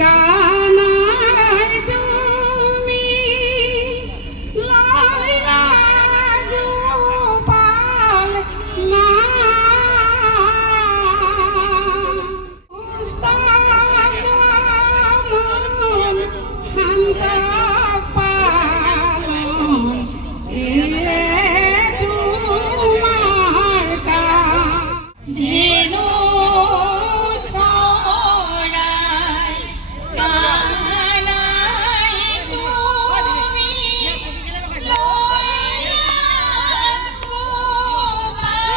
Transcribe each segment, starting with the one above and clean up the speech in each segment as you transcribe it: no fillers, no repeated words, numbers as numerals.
কানাই তুমি লাইলা গোপাল না শান্ত পালন এলে তোমার ধেনু সরাই কানাই তুমি লইয়া গোপাল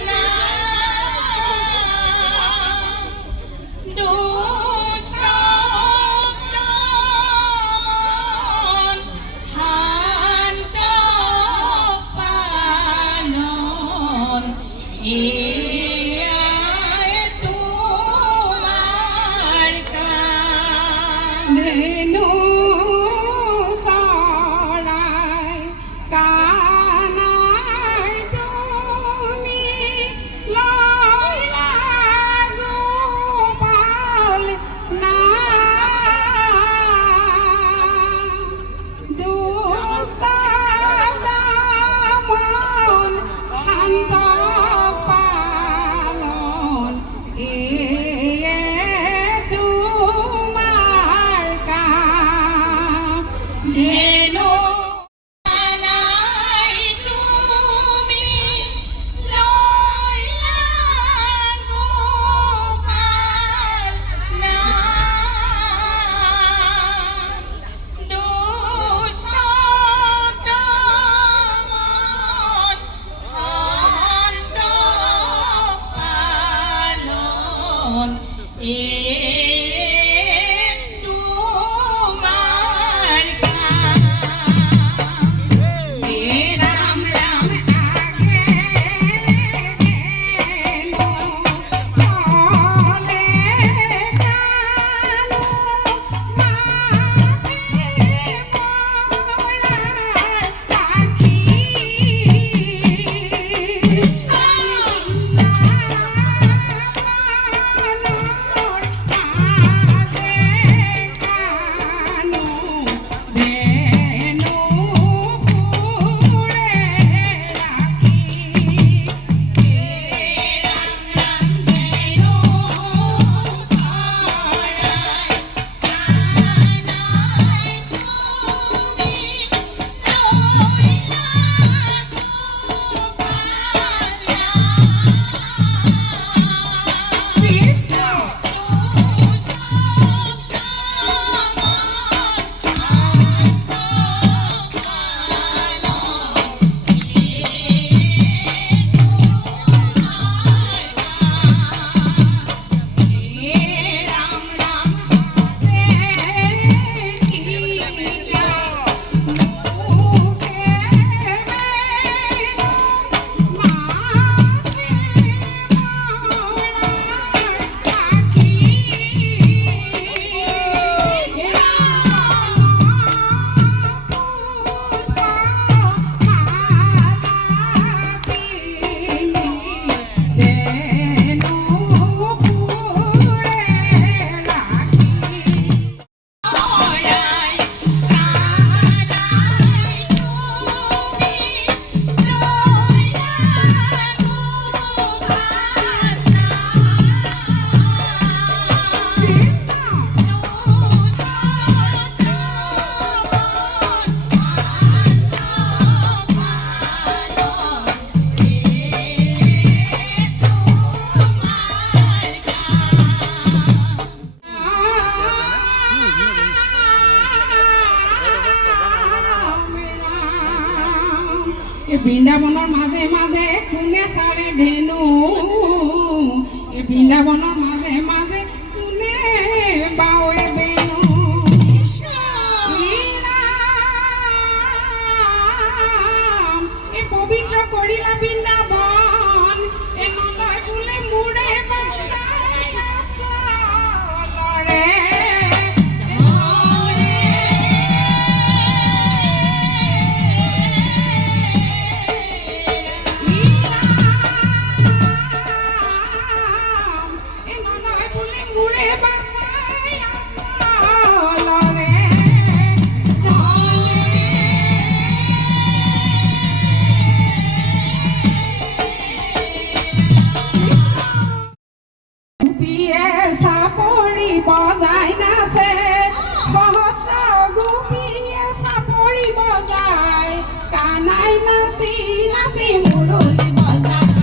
না ধেনু সরাই কানাই তুমি লইলা গোপাল না দুষ্ট দমন শান্ত পালন এ তোমার কাম ধেনু কানাই তুমি লইলা গোপাল না দুষ্ট দমন শান্ত পালন এ তোমার কাম হে রাম রাম আগে ধেনু চলে কালো মাঠে ময়ূর পাখি বৃন্দাবনৰ মাজে মাজে কোনে চাৰে ধেনু বৃন্দাবনৰ মাজে মাজে কোনে বাৱে বেনু পবিত্ৰ কৰিলা বৃন্দাবন নলয় বোলে মোৰে বাচাই আচলৰে বাসাই আচলৰে গোপীয়ে চাপৰি বজাই নাচে সহস্ৰ গোপীয়ে চাপৰি বজাই কানাই নাচি নাচি মুৰুলি বজাই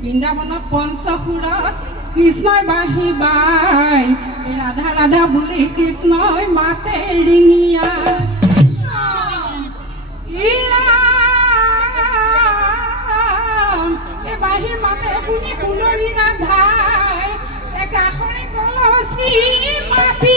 বৃন্দাবনত পঞ্চসুৰত কৃষ্ণই বাঁহী বাই ৰাধা ৰাধা বুলি কৃষ্ণই মাতে ৰিঙিয়া এই বাঁহীৰ মাতে শুনি সুন্দৰী ৰাধাই কাষৰে কলচী মাটি